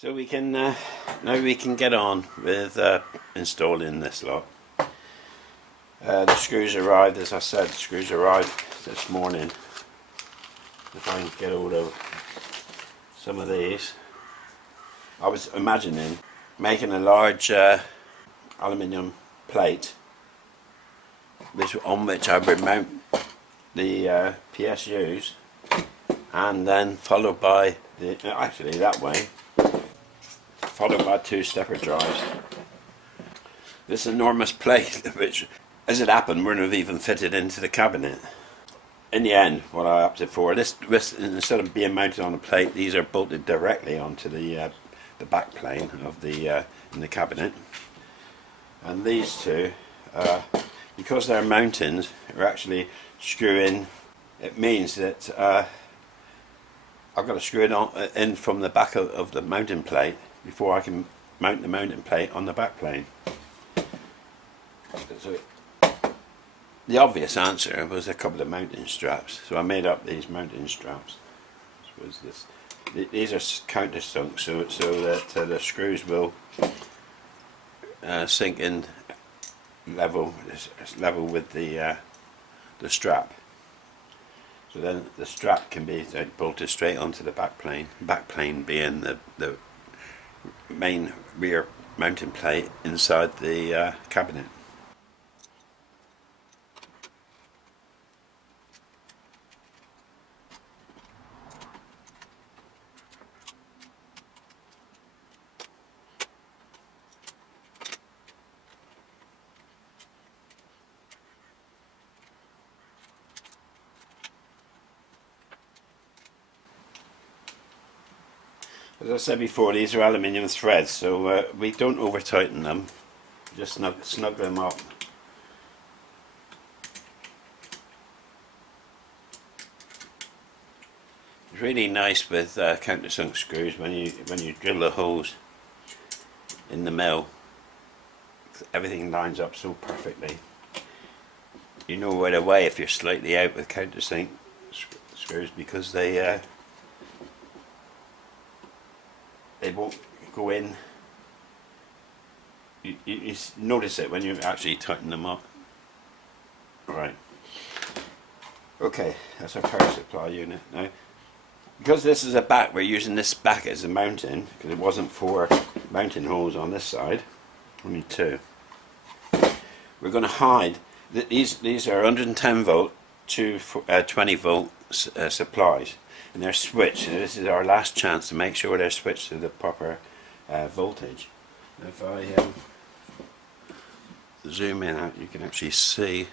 So we can now we can get on with installing this lot. The screws arrived, as I said, the screws arrived this morning. If I can get hold of some of these. I was imagining making a large aluminium plate on which I would mount the PSUs, and then followed by actually that way, followed by two stepper drives. This enormous plate, which, as it happened, wouldn't have even fitted into the cabinet. In the end, what I opted for, this instead of being mounted on a plate, these are bolted directly onto the back plane of the in the cabinet. And these two, because they're mountings, are actually screwing. It means that I've got to screw it in from the back of the mounting plate before I can mount the mounting plate on the back plane. So the obvious answer was a couple of mounting straps. So I made up these mounting straps. These are countersunk, so that the screws will sink in level with the strap. So then the strap can be bolted straight onto the back plane. Back plane being the main rear mounting plate inside the cabinet. As I said before, these are aluminium threads, so we don't over tighten them, just snug them up. It's really nice with countersunk screws when you drill the holes in the mill. Everything lines up so perfectly. You know right away if you're slightly out with countersunk screws, because they won't go in. You notice it when you actually tighten them up. Right. Okay, that's our power supply unit. Now, because this is a back, we're using this back as a mounting, because it wasn't 4 mounting holes on this side, only 2. We're going to hide that these are 110 volt to 20 volt supplies. And they're switched, and this is our last chance to make sure they're switched to the proper voltage. If I zoom in out, you can actually see,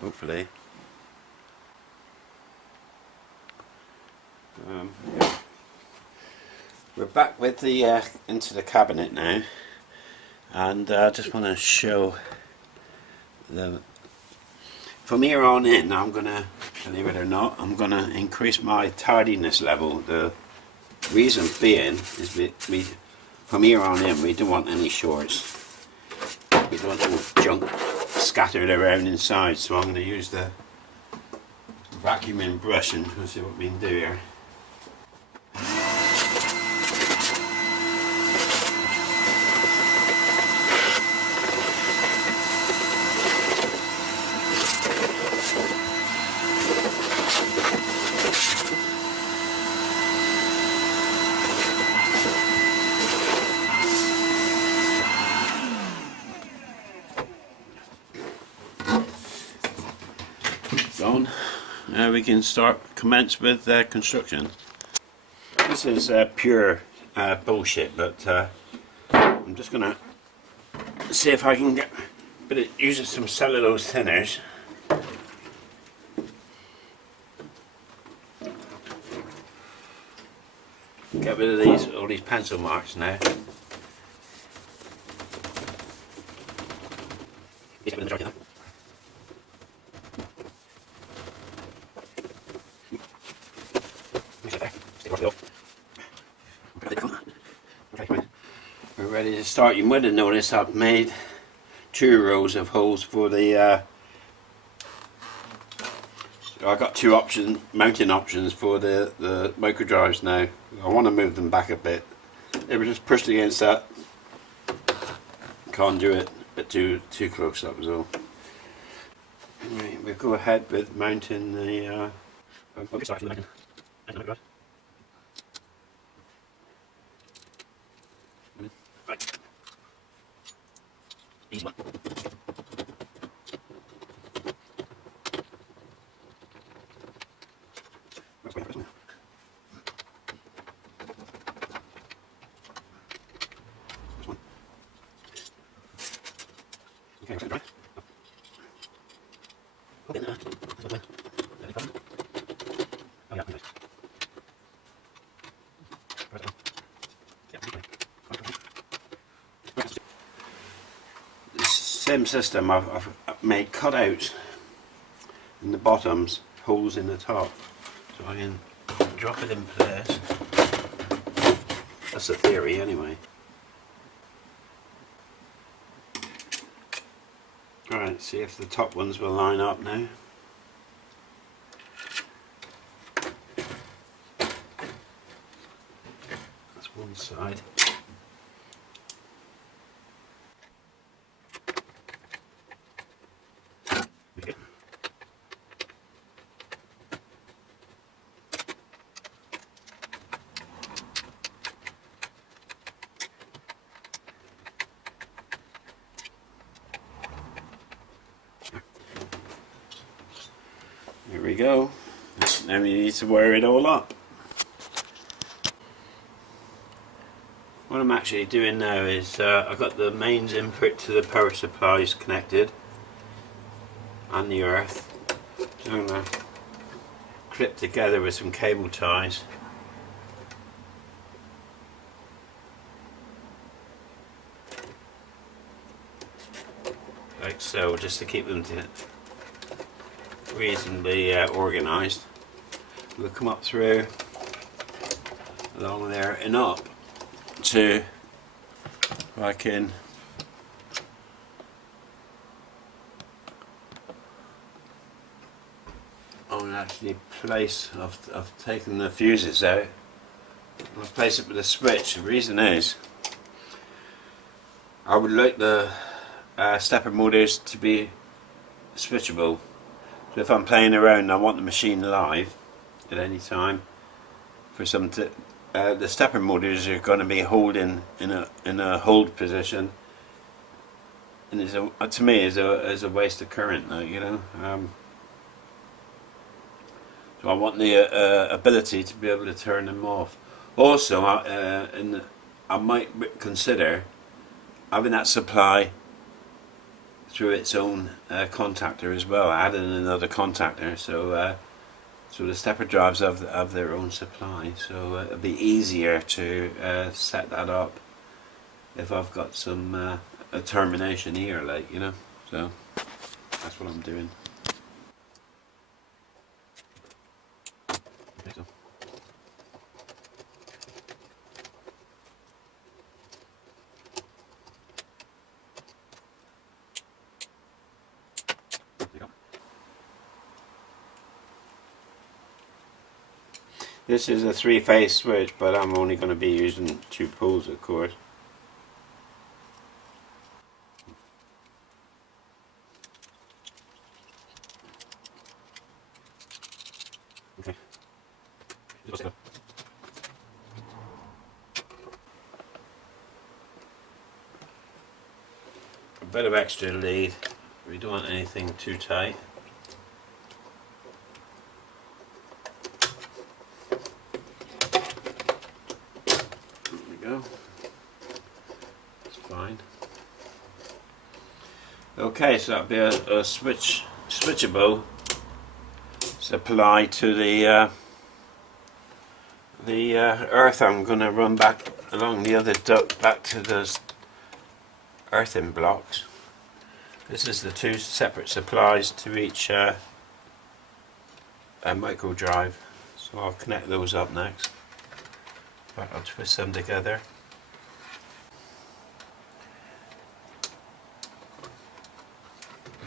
hopefully. Yeah. We're back with the into the cabinet now, and I just want to show the. From here on in, I'm going to, believe it or not, I'm going to increase my tardiness level. The reason being is we from here on in, we don't want any shorts. We don't want junk scattered around inside, so I'm going to use the vacuuming brush and we'll see what we can do here. On. Now we can commence with construction. This is pure bullshit, but I'm just going to see if I can get a bit of use of some cellulose thinners. Get rid of all these pencil marks now. We're ready to start. You might have noticed I've made 2 rows of holes for the So I've got two mounting options for the micro drives now. I want to move them back a bit. They were just pushed against that conduit a bit too close, that was all. Right, we'll go ahead with mounting the right. Easy one. Okay, right. Okay, now. Oh yeah, nice. This same system I've made cutouts in the bottoms, holes in the top, so I can drop it in place. That's the theory anyway. Alright, see if the top ones will line up now. That's one side. Okay. There we go. Now we need to wire it all up. What I'm actually doing now is I've got the mains input to the power supplies connected and the earth. So I'm going to clip together with some cable ties. Like so, just to keep them reasonably organised. We'll come up through along there and up to I can actually place. I've taken the fuses out. I'll place it with a switch. The reason is I would like the stepper motors to be switchable. So if I'm playing around and I want the machine live at any time, for some the stepper motors are going to be holding in a hold position, and it's to me is a waste of current, you know. So I want the ability to be able to turn them off. Also, I might consider having that supply through its own contactor as well, adding another contactor, so so the stepper drives have their own supply, so it'll be easier to set that up if I've got some a termination here, like, you know. So that's what I'm doing. Okay, so. This is a 3-phase switch, but I'm only going to be using 2 poles, of course. Okay. A bit of extra lathe. We don't want anything too tight. That's fine. Okay, so that'll be a switchable supply to the earth. I'm going to run back along the other duct back to those earthen blocks. This is the 2 separate supplies to each micro drive, so I'll connect those up next. But I'll twist them together.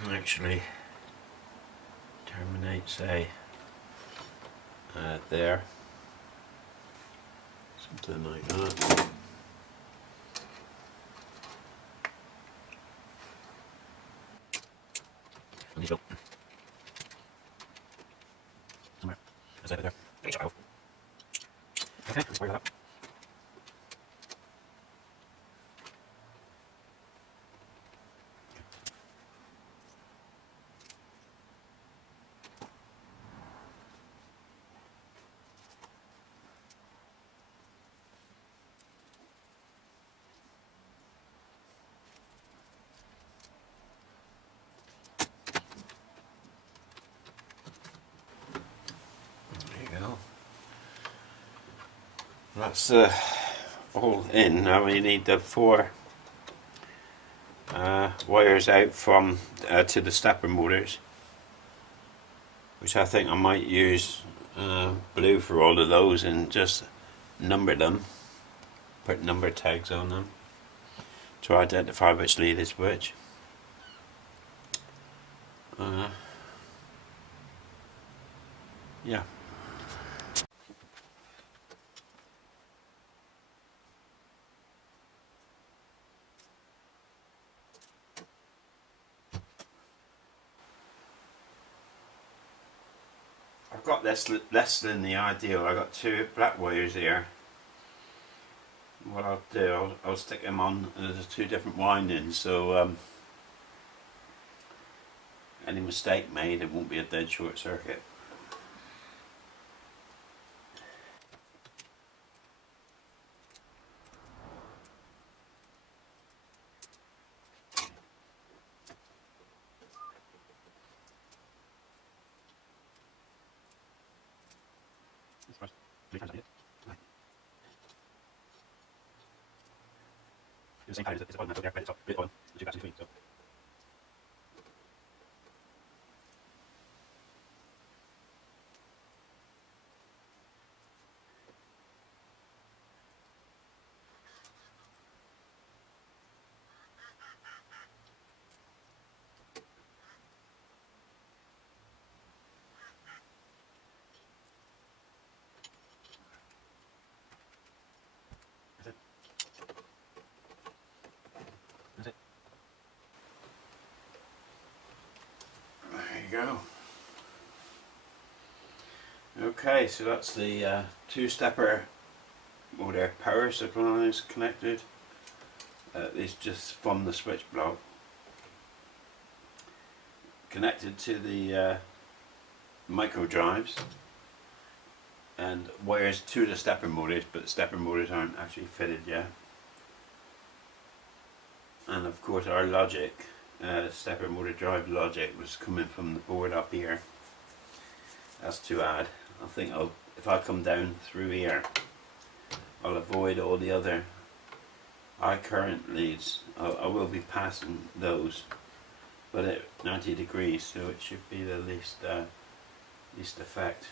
And actually terminate, say, there, something like that. Somewhere. That's it there. Okay, let's wire that up. There you go. That's all in. Now we need the 4 wires out from to the stepper motors, which I think I might use blue for all of those and just number them, put number tags on them to identify which lead is which. Yeah. I've got less than the ideal. I've got 2 black wires here. What I'll do, I'll stick them on as 2 different windings, so any mistake made, it won't be a dead short circuit. The same time as it's on there, but it's up a bit on, as you can see between. So. That's it. That's it. There you go. Okay, so that's the 2-stepper motor power supplies connected. These just from the switch block. Connected to the micro drives and wires to the stepper motors, but the stepper motors aren't actually fitted yet. And of course our logic, stepper motor drive logic, was coming from the board up here. That's to add. I think if I come down through here, I'll avoid all the other high current leads. I will be passing those, but at 90 degrees, so it should be the least effect.